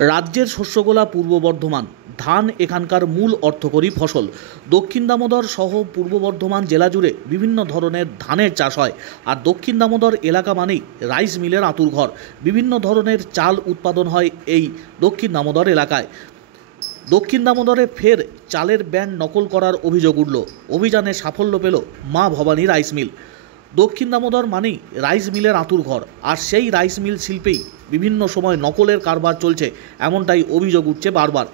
রাজ্যের শস্যগোলা পূর্ব বর্ধমান। ধান এখানকার মূল অর্থকরী ফসল। দক্ষিণ দামোদর সহ পূর্ব বর্ধমান জেলা জুড়ে বিভিন্ন ধরনের ধানের চাষ হয়। আর দক্ষিণ দামোদর এলাকা মানেই রাইস মিলের আঁতুড়ঘর। বিভিন্ন ধরনের চাল উৎপাদন হয় এই দক্ষিণ দামোদর এলাকায়। দক্ষিণ দামোদরে ফের চালের ব্যান্ড নকল করার অভিযোগ উঠল। অভিযানে সাফল্য পেল মা ভবানী রাইস মিল। দক্ষিণ দামোদর মানেই রাইস মিলের আঁতুড়ঘর, আর সেই রাইস মিল শিল্পেই বিভিন্ন সময় নকলের কারবার চলছে, এমনটাই অভিযোগ উঠছে বারবার।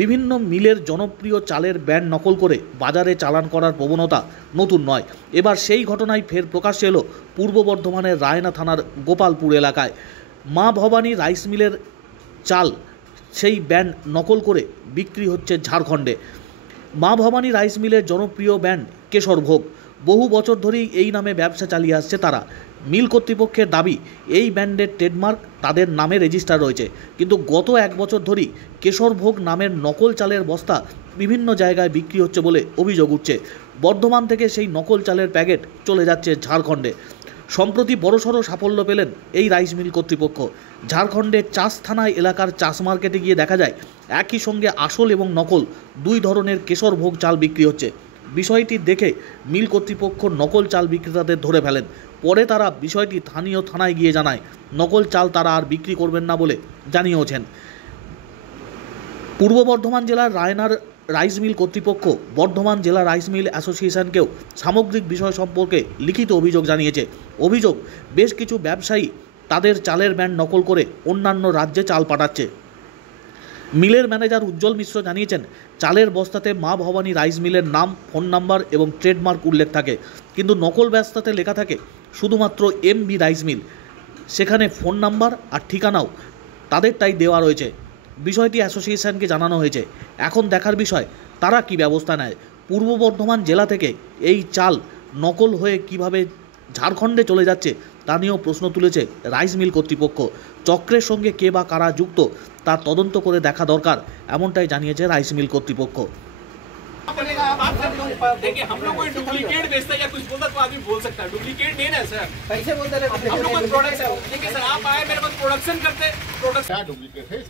বিভিন্ন মিলের জনপ্রিয় চালের ব্যান্ড নকল করে বাজারে চালান করার প্রবণতা নতুন নয়। এবার সেই ঘটনায় ফের প্রকাশ্যে এলো পূর্ব বর্ধমানের রায়না থানার গোপালপুর এলাকায়। মা ভবানী রাইস মিলের চাল সেই ব্যান্ড নকল করে বিক্রি হচ্ছে ঝাড়খণ্ডে। মা ভবানী রাইস মিলের জনপ্রিয় ব্যান্ড কেশর ভোগ। বহু বছর ধরেই এই নামে ব্যবসা চালিয়ে আসছে তারা। মিল কর্তৃপক্ষের দাবি এই ব্যান্ডের ট্রেডমার্ক তাদের নামে রেজিস্টার রয়েছে, কিন্তু গত এক বছর ধরেই কেশর ভোগ নামের নকল চালের বস্তা বিভিন্ন জায়গায় বিক্রি হচ্ছে বলে অভিযোগ উঠছে। বর্ধমান থেকে সেই নকল চালের প্যাকেট চলে যাচ্ছে ঝাড়খণ্ডে। সম্প্রতি বড়সড় সাফল্য পেলেন এই রাইস মিল কর্তৃপক্ষ। ঝাড়খণ্ডের চাষ থানায় এলাকার চাষ মার্কেটে গিয়ে দেখা যায় একই সঙ্গে আসল এবং নকল দুই ধরনের কেশর ভোগ চাল বিক্রি হচ্ছে। বিষয়টি দেখে মিল কর্তৃপক্ষ নকল চাল বিক্রেতাদের ধরে ফেলেন। পরে তারা বিষয়টি স্থানীয় থানায় গিয়ে জানায় নকল চাল তারা আর বিক্রি করবেন না বলে জানিয়েছেন। পূর্ব বর্ধমান জেলার রায়নার রাইস মিল কর্তৃপক্ষ বর্ধমান জেলা রাইস মিল অ্যাসোসিয়েশনকেও সামগ্রিক বিষয় সম্পর্কে লিখিত অভিযোগ জানিয়েছে। অভিযোগ, বেশ কিছু ব্যবসায়ী তাদের চালের ব্যান্ড নকল করে অন্যান্য রাজ্যে চাল পাঠাচ্ছে। মিলের ম্যানেজার উজ্জ্বল মিশ্র জানিয়েছেন, চালের বস্তাতে মা ভবানী রাইস মিলের নাম, ফোন নাম্বার এবং ট্রেডমার্ক উল্লেখ থাকে, কিন্তু নকল বস্তাতে লেখা থাকে শুধুমাত্র MB রাইস মিল। সেখানে ফোন নাম্বার আর ঠিকানাও তাদেরটাই দেওয়া রয়েছে। বিষয়টি অ্যাসোসিয়েশনকে জানানো হয়েছে। এখন দেখার বিষয় তারা কি ব্যবস্থা নেয়। পূর্ব বর্ধমান জেলা থেকে এই চাল নকল হয়ে কিভাবে ঝাড়খণ্ডে চলে যাচ্ছে তা নিয়েও প্রশ্ন তুলেছে রাইস মিল কর্তৃপক্ষ। চক্রের সঙ্গে কে বা কারা যুক্ত তার তদন্ত করে দেখা দরকার, এমনটাই জানিয়েছে রাইস মিল কর্তৃপক্ষ। देखिए, हम लोग कोई डुप्लीकेट बेचता है या कुछ बोलता तो आदमी बोल सकता है, डुप्लीकेट नहीं ना सर। कैसे बोलते रहे हम लोग कोई प्रोडक्ट है। देखिए सर, आप आए मेरे पास प्रोडक्शन करते, प्रोडक्ट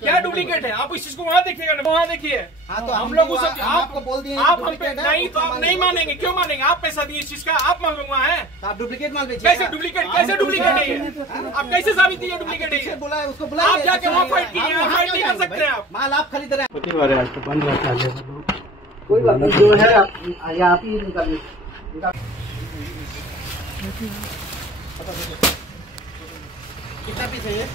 क्या डुप्लीकेट है? आप इस चीज को वहाँ देखिएगा ना, वहाँ देखिए। तो हम लोग उस आपको बोल दिए आप हम पे नहीं, तो आप नहीं मानेंगे। क्यों मानेंगे? आप पैसा दिए इस चीज का, आप माल मंगवा है, आप डुप्लीकेट माल बेचिए। कैसे डुप्लीकेट है ये? आप कैसे साबित किए डुप्लीकेट है? बोला है उसको, बुला आप जाके वहाँ फाइट कीजिए, फाइट नहीं कर सकते आप। माल आप खरीद रहे हैं, बंद रहता है। कोई बात नहीं, जो है आप ही निकालिए। कितना पीस है ये?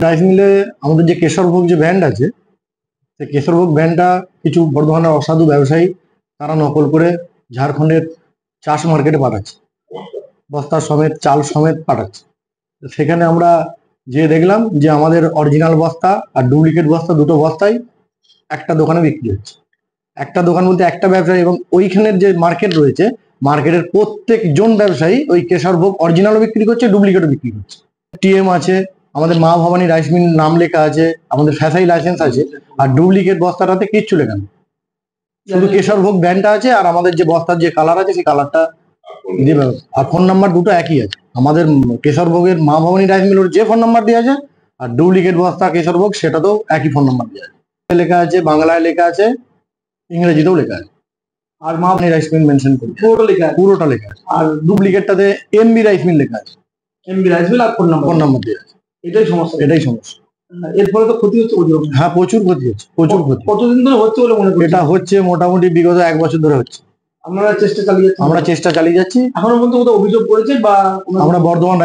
রাইস মিলে আমাদের যে কেশরভোগ যে ব্র্যান্ড আছে, সেই কেশরভোগ ব্র্যান্ডটা কিছু বর্ধমানের অসাধু ব্যবসায়ী তারা নকল করে ঝাড়খণ্ডের চাষ মার্কেটে পাঠাচ্ছে, বস্তা সমেত চাল সমেত পাঠাচ্ছে। সেখানে আমরা যে দেখলাম যে আমাদের অরিজিনাল বস্তা আর ডুপ্লিকেট বস্তা দুটো বস্তাই একটা দোকানে বিক্রি হচ্ছে। একটা দোকান বলতে একটা ব্যবসায়ী, এবং ওইখানের যে মার্কেট রয়েছে, মার্কেটের প্রত্যেকজন ব্যবসায়ী ওই কেশরভোগ অরিজিনালও বিক্রি করছে, ডুপ্লিকেটও বিক্রি করছে। TM আছে, আমাদের মা ভবানী রাইস মিল নাম লেখা আছে, আমাদের ফ্যাসাই লাইসেন্স আছে, আর ডুপ্লিকেট বস্তাটাতে কিচ্ছু লেখা নেই, শুধু কেশরভোগ ব্র্যান্ডটা আছে। আর আমাদের যে বস্তার যে কালার আছে সেই কালারটা দিবে, আর ফোন নাম্বার দুটো একই আছে। আমাদের কেশরভোগের মা ভবানী রাইস মিলের যে ফোন নাম্বার দেওয়া আছে, আর ডুপ্লিকেট বস্তা কেশরভোগ সেটাতেও একই ফোন নাম্বার দেওয়া আছে। লেখা আছে, বাংলায় লেখা আছে, ইংরেজিতেও লেখা আছে। আর মা ভবানী রাইস মিল মেনশন করে পুরোটা লেখা আছে। আর ডুপ্লিকেটটাতে MB রাইস মিল লেখা আছে, MB রাইস মিল আর ফোন নাম্বার দেওয়া আছে। এটাই সমস্যা। এর ফলে তো ক্ষতি হচ্ছে প্রচুর। হ্যাঁ, প্রচুর ক্ষতি হচ্ছে, প্রচুর ক্ষতি। কতদিন ধরে হচ্ছে বলে মনে করি? এটা হচ্ছে মোটামুটি বিগত 1 বছর ধরে হচ্ছে। আমরা চেষ্টা চালিয়ে যাচ্ছি। এখনো পর্যন্ত কোথাও অভিযোগ করেছে বা? আমরা বর্ধমান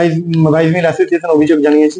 রাইস মিল অ্যাসোসিয়েশন অভিযোগ জানিয়েছি।